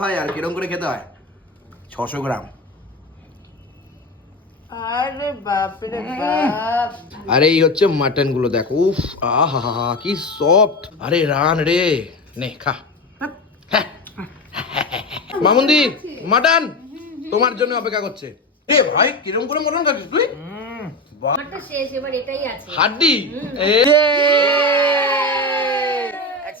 হয় আর কিরম করে খেতে হয়? ছশো গ্রাম। আরে বাপরে বাপ। আরে এই হচ্ছে মাটনগুলো দেখো। উফ আহা কি সফট আরে রান রে। নে খা। হ্যাঁ। মামুন্দি মাটন? তোমার জন্য অপেক্ষা করছে। এ ভাই কিরম করে মটন খাচ্ছিস তুই? আমারটা শেষ এবার এটাই আছে। হাড্ডি?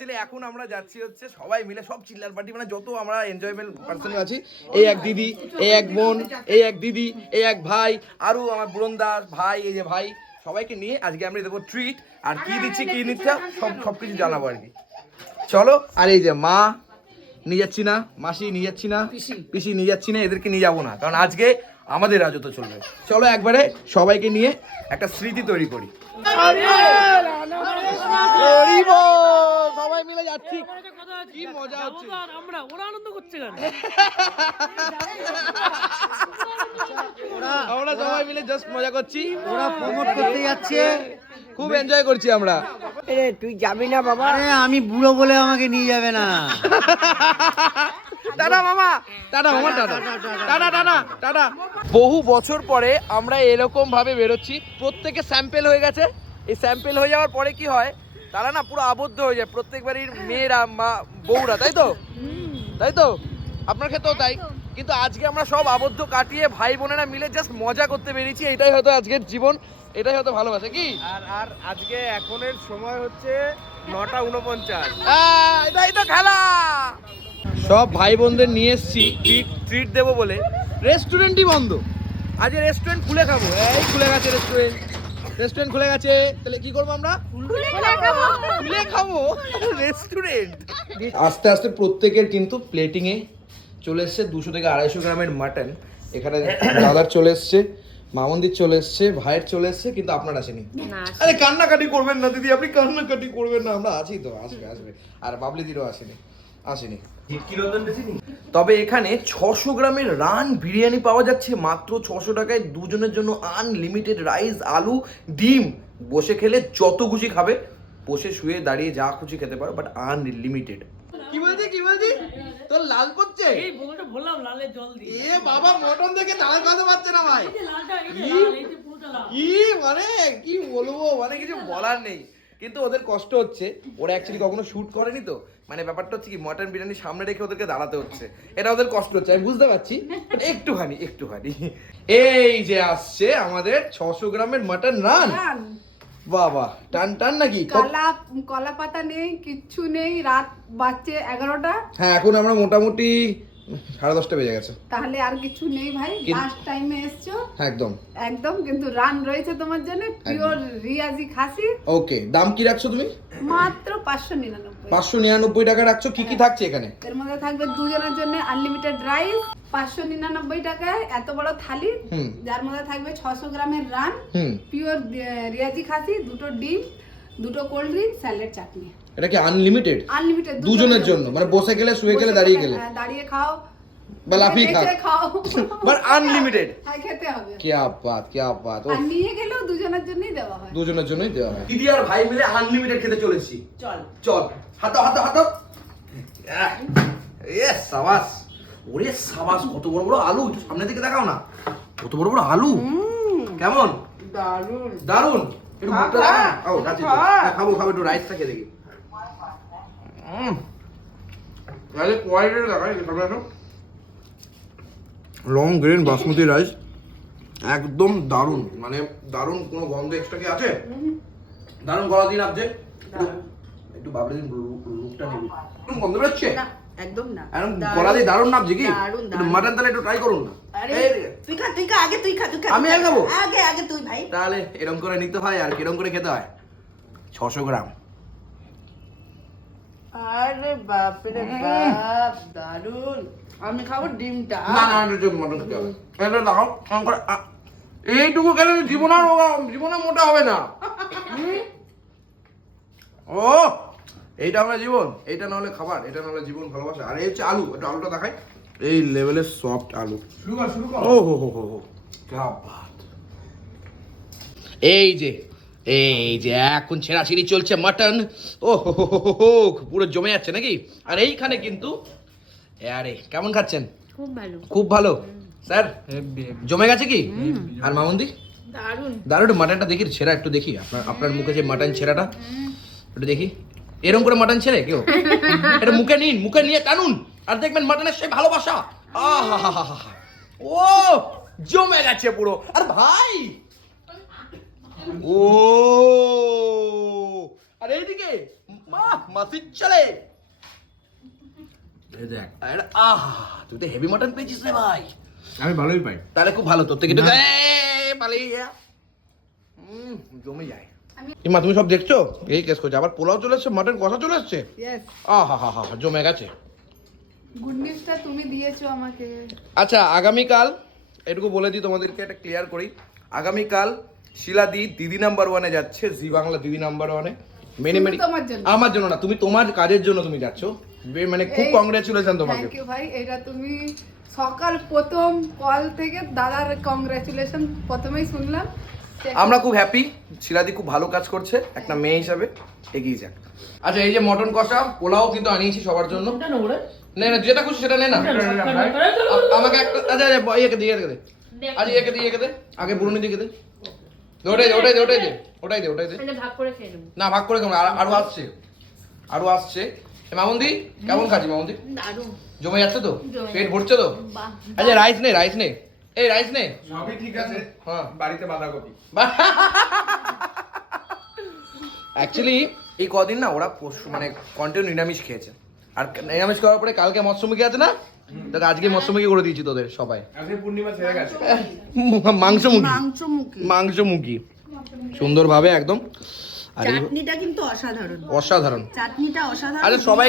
অ্যাকচুয়ালি এখন আমরা যাচ্ছি হচ্ছে সবাই মিলে সব চিল্লার পার্টি মানে যত আমরা এনজয়মেন্ট পার্সন আছি এই এক দিদি এই এক বোন এই এক দিদি এই এক ভাই আরও আমার বুরন্দাস ভাই এই যে ভাই সবাইকে নিয়ে আজকে আমরা দেবো ট্রিট আর কি দিচ্ছি কি নিচ্ছে সব সব কিছু জানাব আর কি। চলো আর এই যে মা নিয়ে যাচ্ছি না মাসি নিয়ে যাচ্ছি না পিসি। নিয়ে যাচ্ছি না এদেরকে নিয়ে যাব না কারণ আজকে আমাদের রাজত্ব চলবে। চলো একবারে সবাইকে নিয়ে একটা স্মৃতি তৈরি করি। কি মজা হচ্ছে। আমরা ওরা আনন্দ করছে কেন? আমরা সবাই মিলে জাস্ট মজা করছি। ওরা প্রমোট করতে যাচ্ছে। খুব এনজয় করছি আমরা। তুই যাবি না বাবা? আরে আমি বুড়ো বলে আমাকে নিয়ে যাবে না। টাটা মামা। টাটা মামা টাটা। Tata tata tata. বহু বছর পরে আমরা এরকম ভাবে বেরোচ্ছি। প্রত্যেকে স্যাম্পেল হয়ে গেছে। এই স্যাম্পেল হয়ে যাওয়ার পরে কি হয়? তারা না পুরো আবদ্ধ হয়ে যায়। প্রত্যেক বাড়ির মেয়েরা বা বউরা তাই তো? তাই তো? আপনার ক্ষেত্রেও তাই। কিন্তু আজকে আমরা সব আবদ্ধ কাটিয়ে ভাই বোনেরা মিলে জাস্ট মজা করতে বেরিয়েছি এটাই হয়তো আজকের জীবন এটাই হয়তো ভালোবাসে কি? আর আর আজকে এখনের সময় হচ্ছে নটা উনপঞ্চাশ। এটাই তো খেলা! সব ভাই বোনদের নিয়ে এসছি। ট্রিট ট্রিট দেবো বলে। রেস্টুরেন্টই বন্ধ। আজ রেস্টুরেন্ট খুলে খাব। এই খুলে গেছে রেস্টুরেন্ট রেস্টুরেন্ট খুলে গেছে তাহলে কি করব আমরা? খুলে খাব। রেস্টুরেন্ট আস্তে আস্তে প্রত্যেকের কিন্তু প্লেটিং এ চলে এসছে দুশো থেকে আড়াইশো গ্রামের মাটন এখানে দাদার চলে এসছে মামন্দির চলে এসছে ভাইয়ের চলে এসছে কিন্তু আপনার আসেনি। আরে কান্নাকাটি করবেন না দিদি আপনি কান্নাকাটি করবেন না আমরা আছি তো আসবে আসবে। আর বাবলি দিরও আসেনি আসেনি। তবে এখানে ছশো গ্রামের রান বিরিয়ানি পাওয়া যাচ্ছে মাত্র ছশো টাকায় দুজনের জন্য আনলিমিটেড রাইস আলু ডিম। বসে খেলে যত খুশি খাবে বসে শুয়ে দাঁড়িয়ে যা খুশি খেতে পারো বাট আনলিমিটেড কি বলছি কি বলছি? তোর লাল করছে? এই বোতলটা বললাম লালের জল দিয়ে। এ বাবা মটন দেখে পারছে না ভাই। কি? মানে? কি বলব? মানে কিছু বলার নেই। কিন্তু ওদের কষ্ট হচ্ছে। ওরা অ্যাকচুয়ালি কখনো শুট করেনি তো? মানে ব্যাপারটা হচ্ছে কি মটন বিরিয়ানি সামনে রেখে ওদেরকে দাঁড়াতে হচ্ছে। এটা ওদের কষ্ট হচ্ছে আমি বুঝতে পারছি একটুখানি একটুখানি। এই যে আসছে আমাদের ছশো গ্রামের মটন রান। বাবা টান টান নাকি? কলা কলা পাতা নেই কিচ্ছু নেই রাত বাজছে এগারোটা। হ্যাঁ এখন আমরা মোটামুটি সাড়ে দশটা বেজে গেছে। তাহলে আর কিছু নেই ভাই লাস্ট টাইমে এসছো? হ্যাঁ একদম। একদম কিন্তু রান রয়েছে তোমার জন্য পিওর রিয়াজি খাসি। ওকে দাম কি রাখছো তুমি? মাত্র পাঁচশো নিরানব্বই। পাঁচশো নিরানব্বই টাকা রাখছো কি কি থাকছে এখানে? এর মধ্যে থাকবে দুজনের জন্য আনলিমিটেড রাইস পাঁচশো নিরানব্বই টাকায় এত বড় থালি। যার মধ্যে থাকবে ছশো গ্রামের রান পিওর রিয়াজি খাসি দুটো ডিম দুটো কোল্ড ড্রিঙ্ক স্যালাড চাটনি। এটা কি আনলিমিটেড আনলিমিটেড দুজনের জন্য। মানে বসে গেলে শুয়ে গেলে দাঁড়িয়ে গেলে। হ্যাঁ, দাঁড়িয়ে খাও। বা খাও। বাট আনলিমিটেড হ্যাঁ, খেতে হবে। কি বাত কি আর নিয়ে গেলেও দুজনের জন্যই দেওয়া হয়। দুজনের জন্যই দেওয়া হয়। দিদি আর ভাই মিলে আনলিমিটেড খেতে চলেছি। চল। চল। এ সাবাস। ওরে সাবাস কত বড় বড় আলু। সামনে দিকে দেখাও না। কত বড় বড় আলু। কেমন? দারুণ দারুণ একটু হ্যাঁ, খাব খাব একটু রাইসটা খেয়ে দেখি। তাহলে কোয়ালিটিটা দেখা সামনে আসো লং গ্রেন বাসমতি রাইস একদম দারুণ মানে দারুণ কোনো গন্ধ এক্সট্রা কি আছে? দারুণ গলা দিন আপনি একটু- বাবলি দিন লুকটা নিবি। একটু গন্ধ বেরোচ্ছে? না একদম না। একদম গলা দিয়ে দারুণ নাবছে কি। মাটন তাহলে একটু ট্রাই করুন না। তুই খা তুই খা আগে তুই খা তুই খা আমি আগে খাব? আগে আগে তুই ভাই। তাহলে এরকম করে নিতে হয় আর কীরকম করে খেতে হয়? ছশো গ্রাম। আরে বাপরে বাপ দারুণ আমি খাব ডিমটা। না না এটা যে মটন খেতে হবে। এটা দেখাও কেমন করে আ, এইটুকু খেলে জীবন আর জীবনে মোটা হবে না? ও এইটা আমরা জীবন। এইটা না হলে খাবার এটা না হলে জীবন ভালোবাসা। আর এই হচ্ছে আলু এটা আলুটা দেখাই। এই লেভেলের সফট আলু। ও হো হো হো হো। এই যে এই যে এখন ছেঁড়াছিড়ি চলছে মাটন। ও হো হো পুরো জমে যাচ্ছে নাকি? আর এইখানে কিন্তু আরে কেমন খাচ্ছেন? খুব ভালো। খুব ভালো? স্যার জমে গেছে কি? আর মামুন্দি? দারুণ দারুণ মাটনটা দেখি ছেঁড়া একটু দেখি। আপনার আপনার মুখে যে মাটন ছেঁড়াটা একটু দেখি। এরকম করে মাটন ছেড়ে কেউ? এটা মুখে নিন মুখে নিয়ে টানুন। আর দেখবেন মাটনের সে ভালোবাসা। আহা ও জমে গেছে পুরো। আর ভাই ও! আর এইদিকে। মা মাসির দেখ। আহ তুই তো হেভি মাটন পেয়েছিস রে ভাই। আমি ভালোই পাই। তাহলে খুব ভালো তোর থেকে পালিয়ে যা। জমে যায়। মা তুমি সব দেখছ? এই কেস করছে। আবার পোলাও চলে এসছে মাটন কষা চলে এসছে? আহা হা হা জমে গেছে। গুড নিউজটা তুমি দিয়েছ আমাকে। আচ্ছা আগামীকাল এটুকু বলে দিই তোমাদেরকে একটা ক্লিয়ার করি। আগামীকাল শিলাদি দিদি নাম্বার ওয়ানে যাচ্ছে জি বাংলা দিদি নাম্বার ওয়ানে মেনি মেনি। আমার জন্য না তুমি তোমার কাজের জন্য তুমি যাচ্ছ। মানে খুব কংগ্রেচুলেশন তোমাকে। থ্যাংক ইউ ভাই এটা তুমি সকাল প্রথম কল থেকে দাদার কংগ্রাচুলেশন প্রথমেই শুনলাম। আমরা খুব হ্যাপি শিলাদি খুব ভালো কাজ করছে একটা মেয়ে হিসাবে এগিয়ে যাক। আচ্ছা এই যে মটন কষা পোলাও কিন্তু আনিয়েছি সবার জন্য? নে না যেটা খুশি সেটা নে না। আমাকে একটা আচ্ছা আচ্ছা ইয়েকে দিয়ে দে। আজ ইয়েকে দিয়ে দে। আগে বুড়নি দিকে দে। ওটাই দে ওটাই দে ওটাই দে ওটাই দে ওটাই দে। ভাগ করে খেয়ে নেব। না ভাগ করে কেমন আর- আরও আসছে। আরও আসছে। এ মামুন্দি কেমন খাচ্ছি মামুন্দি? জমে যাচ্ছে তো? পেট ভরছে তো? আচ্ছা রাইস নে রাইস নে। এই রাইস নে। সবই ঠিক আছে। হ্যাঁ। বাড়িতে বাঁধাকপি। অ্যাকচুয়ালি এই কদিন না ওরা পরশু- মানে কন্টিনিউ নিরামিষ খেয়েছে। আর নিরামিষ খাওয়ার পরে কালকে মৎস্যমুখী আছে না? তোকে আজকে মৎস্যমুখী করে দিয়েছি তোদের সবাই। আজকে পূর্ণিমা ছেড়ে গেছে। মাংসমুখী। মাংসমুখী। সুন্দরভাবে একদম। চাটনিটা কিন্তু অসাধারণ। অসাধারণ। চাটনিটা অসাধারণ। আরে সবাই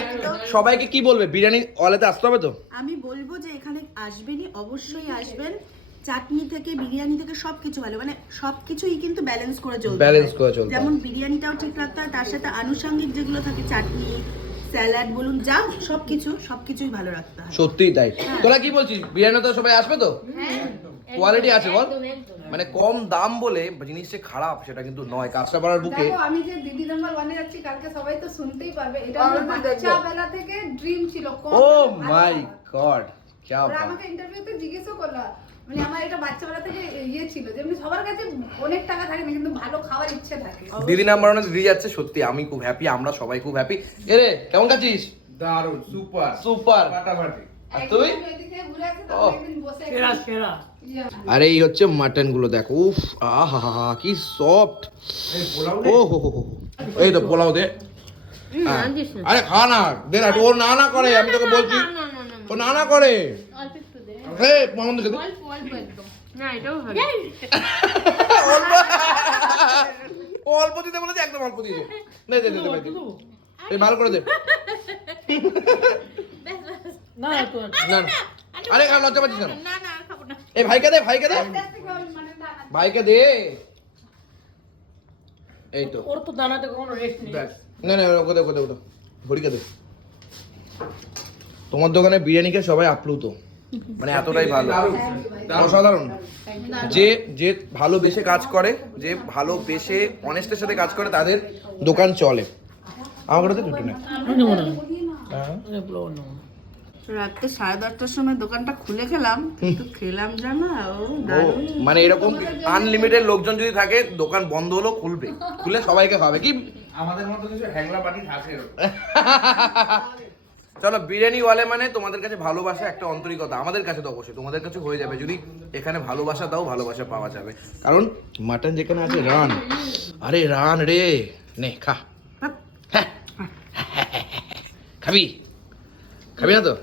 সবাইকে কি বলবে? বিরিয়ানি ওয়ালেতে আসতে হবে তো? আমি বলব যে এখানে আসবেনই অবশ্যই আসবেন। চাটনি থেকে বিরিয়ানি থেকে সবকিছু ভালো। মানে সবকিছুই কিন্তু ব্যালেন্স করে চলতে Balance করে চলতে যেমন বিরিয়ানিটাও ঠিক রাখতে হয় তার সাথে আনুষঙ্গিক যেগুলো থাকে চাটনি স্যালাড বলুন যা সবকিছু সবকিছুই ভালো রাখতে হয়। সত্যিই তাই। তোরা কি বলছিস? বিরিয়ানি তো সবাই আসবে তো? কোয়ালিটি আছে বল। মানে কম দাম বলে জিনিস যে খারাপ সেটা কিন্তু নয় কাঁচরাপাড়ার বুকে। আমি যে দিদি নাম্বার ওয়ানে যাচ্ছি কালকে সবাই তো শুনতেই পারবে এটা আমার বাচ্চা বেলা থেকে ড্রিম ছিল ও মাই। গড ক্যা আমাকে ইন্টারভিউতে জিজ্ঞেসও করল মানে আমার এটা বাচ্চাবেলা থেকে ইয়ে ছিল যেমনি সবার কাছে অনেক টাকা থাকে না কিন্তু ভালো খাওয়ার ইচ্ছে থাকে। দিদি নাম্বার ওয়ানে দিদি যাচ্ছে সত্যি আমি খুব হ্যাপি আমরা সবাই খুব হ্যাপি এরে কেমন দারুণ সুপার সুপার ফাটাফাটি। আর তুই? আরে এই হচ্ছে মাটনগুলো দেখো উফ আহা হা হা কি সফট ও হো হো এই তো পোলাও দে। হ্যাঁ। আরে খা না দে না ও না না করে আমি তোকে বলছি। না না না না। ও না না করে। দে। অল্প অল্প একদম। না এটাও ভালো। অল্প। ও অল্প দিতে বলেছে একদম অল্প দিয়েছে। দে দে দে দে ভাই, দে। এই ভালো করে দে। না না তো না না। আরে আর লজ্জা পাচ্ছিস না না আর খাব না। এই ভাইকে দে ভাইকে দে। মানে ভাইকে দে। এই তো। ওর তো দানাতে কখনো রেস্ট নেই। ব্যাস। না না ওকে দে ওকে দে হরিকে দে। তোমার দোকানে বিরিয়ানি খেয়ে সবাই আপ্লুত। মানে এতটাই ভালো। অসাধারণ। যে যে ভালোবেসে কাজ করে যে ভালোবেসে অনেস্টের সাথে কাজ করে তাদের দোকান চলে। আমার কাছে দুটো না আমি নেব না। হ্যাঁ। রাত্রে সাড়ে দশটার সময় দোকানটা খুলে খেলাম কিন্তু খেলাম জানা ও ও, মানে এরকম আনলিমিটেড লোকজন যদি থাকে দোকান বন্ধ হলো খুলবে। খুলে সবাইকে খাবে কি? আমাদের মতো কিছু হ্যাংলা পাটি থাকে। চলো বিরিয়ানি ওয়ালে মানে তোমাদের কাছে ভালোবাসা একটা আন্তরিকতা আমাদের কাছে তো অবশ্যই তোমাদের কাছে হয়ে যাবে। যদি এখানে ভালোবাসা দাও ভালোবাসা পাওয়া যাবে। কারণ মাটন যেখানে আছে রান। আরে রান রে। নে খা। হ্যাঁ। খাবি? খাবি না তো?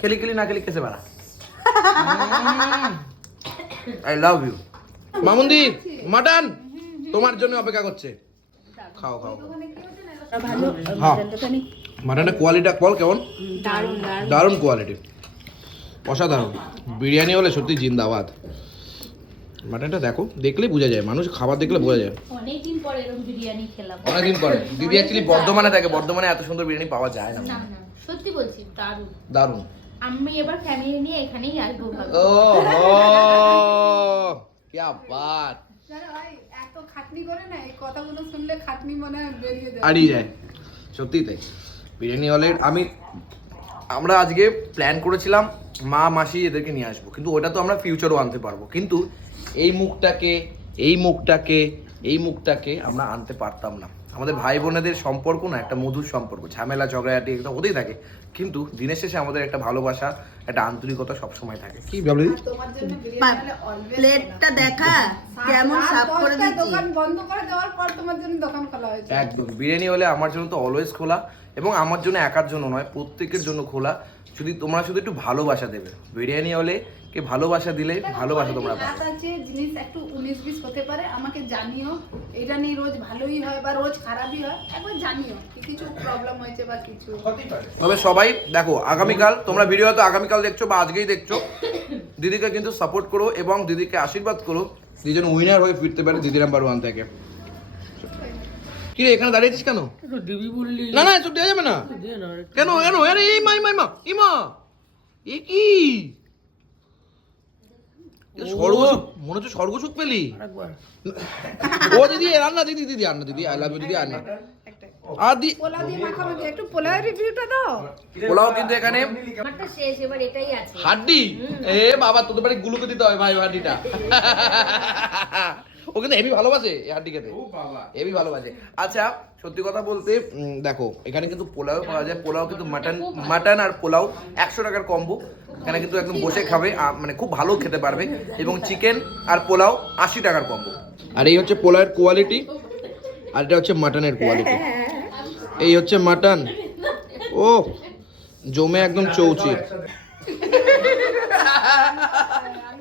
খেলি খেলি না খেলি কেসে বাড়া আই লাভ ইউ মামুন্দি মাটন তোমার জন্য অপেক্ষা করছে। খাও খাও। খাও। ভালো। হ্যাঁ। মাটনের কোয়ালিটা কল কেমন? দারুণ কোয়ালিটি অসাধারণ। বিরিয়ানি হলে সত্যি জিন্দাবাদ। মাটনটা দেখো দেখলেই বোঝা যায়। মানুষ খাবার দেখলে বোঝা যায়। অনেকদিন পরে এরকম বিরিয়ানি খেলাম। অনেকদিন পরে। দিদি অ্যাকচুয়ালি বর্ধমানে থাকে। বর্ধমানে এত সুন্দর বিরিয়ানি পাওয়া যায় না। সত্যি বলছি দারুণ। দারুণ। আমি এবার ফ্যামিলি নিয়ে এখানেই আসব ও হো কি বাত। এত খাটনি করে না এই কথাগুলো শুনলে খাটনি মনে হয় বেরিয়ে যায়। আড়িয়ে যায়। সত্যি তাই। বিরিয়ানি হলে আমি, আমরা আজকে প্ল্যান করেছিলাম মা, মাসি এদেরকে নিয়ে আসব, কিন্তু ওটা তো আমরা ফিউচারও আনতে পারব। কিন্তু এই মুখটাকে এই মুখটাকে এই মুখটাকে আমরা আনতে পারতাম না। আমাদের ভাই বোনেদের সম্পর্ক না, একটা মধুর সম্পর্ক, ঝামেলা, ঝগড়াঝাটি একটা হতেই থাকে। কিন্তু দিনের শেষে আমাদের একটা ভালোবাসা একটা আন্তরিকতা সবসময় থাকে। কি ভাবলি? প্লেটটা দেখা কেমন সাফ করে দিচ্ছি দোকান বন্ধ করে দেওয়ার পর তোমার জন্য দোকান খোলা হয়েছে। একদম বিরিয়ানি হলে আমার জন্য তো অলওয়েজ খোলা এবং আমার জন্য একার জন্য নয় প্রত্যেকের জন্য খোলা। যদি তোমরা শুধু একটু ভালোবাসা দেবে বিরিয়ানি হলে কে ভালোবাসা দিলে ভালোবাসা তোমরা পাবে। আছে জিনিস একটু উনিশ বিশ হতে পারে আমাকে জানিও। এটা নিয়ে রোজ ভালোই হয় বা রোজ খারাপই হয় একবার জানিও কি কিছু প্রবলেম হয়েছে বা কিছু। তবে সবাই দেখো আগামীকাল তোমরা ভিডিও হয়তো আগামীকাল দেখছ বা আজকেই দেখছ। দিদিকে কিন্তু সাপোর্ট করো এবং দিদিকে আশীর্বাদ করো। দিদি যেন উইনার হয়ে ফিরতে পারে দিদি নাম্বার ওয়ান থেকে। কি রে এখানে দাঁড়িয়েছিস কেন? একটু দিবি বললি। না না এসব দেওয়া যাবে না। দে না। কেন কেন এই মাই মাই মা ইমা এ কি? স্বর্গসুখ মনে হচ্ছে স্বর্গসুখ পেলি। ও দিদি রান্না দিদি দিদি রান্না দিদি আই লাভ ইউ দিদি রান্না আর দি দিয়ে মাখামাখি একটু পোলার রিভিউটা দাও। পোলাও কিন্তু এখানে আমারটা শেষ এবার এটাই আছে। হাড্ডি? এ বাবা তোদের বাড়ি গুলোকে দিতে হবে ভাই হাড্ডিটা। ও কিন্তু হেভি ভালোবাসে এই হাড্ডি খেতে হেভি ভালোবাসে। আচ্ছা সত্যি কথা বলতে দেখো এখানে কিন্তু পোলাও পাওয়া যায়। পোলাও কিন্তু মাটন মাটন আর পোলাও একশো টাকার কম্বো। এখানে কিন্তু একদম বসে খাবে মানে খুব ভালো খেতে পারবে। এবং চিকেন আর পোলাও আশি টাকার কম্বো। আর এই হচ্ছে পোলাওয়ের কোয়ালিটি আর এটা হচ্ছে মাটনের কোয়ালিটি এই হচ্ছে মাটন। ও জমে একদম চৌচির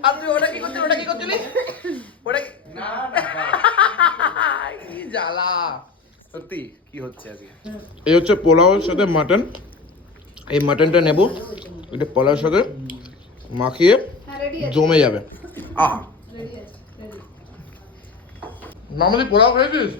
আর তুই ওটা কি করছিস ওটা কি করছিলি ওটা কি কি জ্বালা। সত্যি কি হচ্ছে আজকে? এই হচ্ছে পোলাওয়ের সাথে মাটন। এই মাটনটা নেব। এটা পোলাওর সাথে মাখিয়ে হ্যাঁ জমে যাবে। আহা। মামনি পোলাও খেয়েছিস?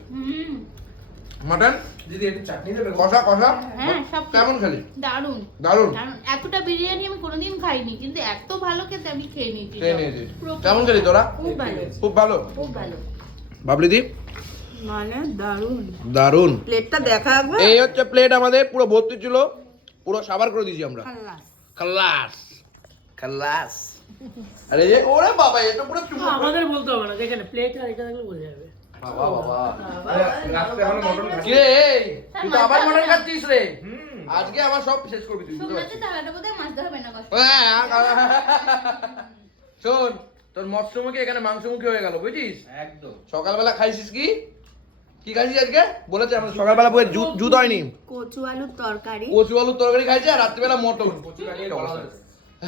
মাটন? দিদি একটু চাটনি দেবে। কষা কষা? হ্যাঁ সব কেমন খালি? দারুণ। দারুণ? এতটা বিরিয়ানি আমি কোনোদিন খাইনি কিন্তু এত ভালো খেতে আমি খেয়ে নিয়েছি খেয়ে নিয়েছিস। কেমন খেলি তোরা? খুব ভালো। খুব ভালো? খুব ভালো। বাবলি দি। মানে দারুণ। দারুণ। প্লেটটা দেখা একবার। এই হচ্ছে প্লেট আমাদের পুরো ভর্তি ছিল পুরো সাবার করে দিয়েছি আমরা। খাল্লাস। খাল্লাস খাল্লাস আরে যে ওরে বাবা এটা পুরো চুমো আমাদের বলতে হবে না যেখানে প্লেট আর এটা দেখলে বোঝা যাবে। বাবা বাবা। রাত্রে এখন মটন খাচ্ছি রে তুই তো আবার মটন খাচ্ছিস রে। আজকে আমার সব শেষ করবি তুই বুঝতে তাহলে বোধহয় মাছতে হবে না কষ্ট হ্যাঁ, শোন তোর মৎস্যমুখী এখানে মাংসমুখী হয়ে গেল বুঝিস একদম। সকালবেলা খাইছিস কি? কি খাইছিস আজকে? বলেছে আমরা সকালবেলা বইয়ের জুত হয়নি। কচু আলুর তরকারি। কচু আলুর তরকারি খাইছে আর রাত্রিবেলা মটন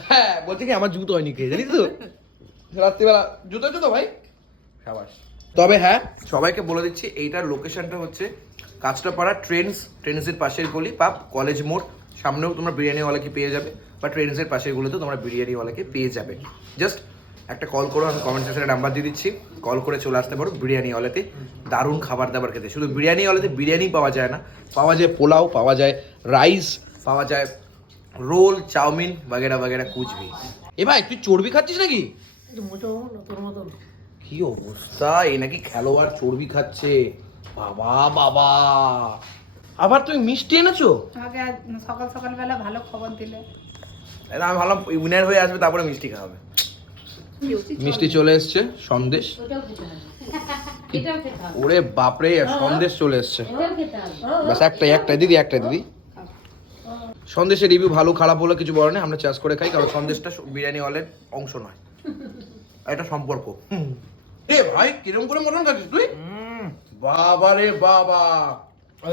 হ্যাঁ বলছে কি আমার জুতো হয়নি খেয়ে জানিস তো? রাত্রিবেলা জুতো হচ্ছে তো ভাই? সাবাস। তবে হ্যাঁ সবাইকে বলে দিচ্ছি এইটার লোকেশনটা হচ্ছে কাঁচরাপাড়া ট্রেন্স ট্রেন্সের পাশের গলি পাপ কলেজ মোড়। সামনেও তোমরা বিরিয়ানিওয়ালাকে পেয়ে যাবে বা ট্রেন্সের পাশের গলিতেও তোমরা বিরিয়ানিওয়ালাকে পেয়ে যাবে। জাস্ট একটা কল করো আমি কমেন্ট সেকশনে নাম্বার দিয়ে দিচ্ছি। কল করে চলে আসতে পারো বিরিয়ানিওয়ালাতে দারুণ খাবার দাবার খেতে। শুধু বিরিয়ানিওয়ালাতে বিরিয়ানি পাওয়া যায় না। পাওয়া যায় পোলাও পাওয়া যায় রাইস পাওয়া যায় রোল চাউমিন বাগেরা বাগেরা কুচবি। এ ভাই তুই চর্বি খাচ্ছিস নাকি? কি অবস্থা? এই নাকি খেলোয়াড় চর্বি খাচ্ছে। বাবা বাবা। আবার তুমি মিষ্টি এনেছো? সকাল সকাল বেলা ভালো খবর দিলে। আমি ভাবলাম উইনার হয়ে আসবে তারপরে মিষ্টি খাওয়াবে মিষ্টি চলে এসছে সন্দেশ। ওরে বাপরে সন্দেশ চলে এসছে। এটাও খেতে হবে। ব্যাস একটাই একটাই দিদি একটাই দিদি। সন্দেশের রিভিউ ভালো খারাপ হলে কিছু বলে না আমরা চাষ করে খাই কারণ সন্দেশটা বিরিয়ানি হলের অংশ নয়। এটা সম্পর্ক। এ ভাই কিরম করে মটন খাচ্ছিস তুই? বাবা রে বাবা।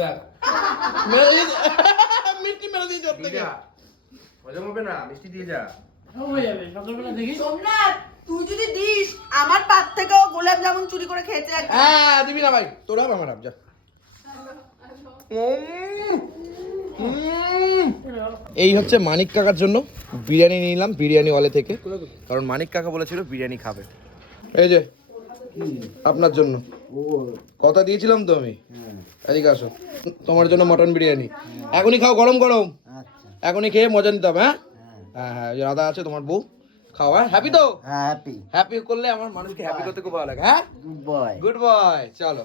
মিষ্টি মেরে থেকে। হবে না? মিষ্টি দিয়ে যা। হয়ে যাবে সকালবেলা দেখি। সোমনাথ! তুই যদি দিস আমার পাত থেকেও গোলাপ জামুন চুরি করে খেয়েছে হ্যাঁ দিবি না ভাই। তোর আমার যা। এই হচ্ছে মানিক কাকার জন্য বিরিয়ানি নিলাম বিরিয়ানি ওয়ালে থেকে। কারণ মানিক কাকা বলেছিল বিরিয়ানি খাবে। এই যে আপনার জন্য। কথা দিয়েছিলাম তো আমি। এদিকে আসো। তোমার জন্য মটন বিরিয়ানি। এখনই খাও গরম গরম। এখনই খেয়ে মজা নিতে হবে হ্যাঁ? হ্যাঁ হ্যাঁ রাধা আছে তোমার বউ। খাও হ্যাঁ? হ্যাপি তো? হ্যাপি হ্যাপি করলে আমার মানুষকে হ্যাপি করতে খুব ভালো লাগে হ্যাঁ? গুড বয় গুড বয় চলো।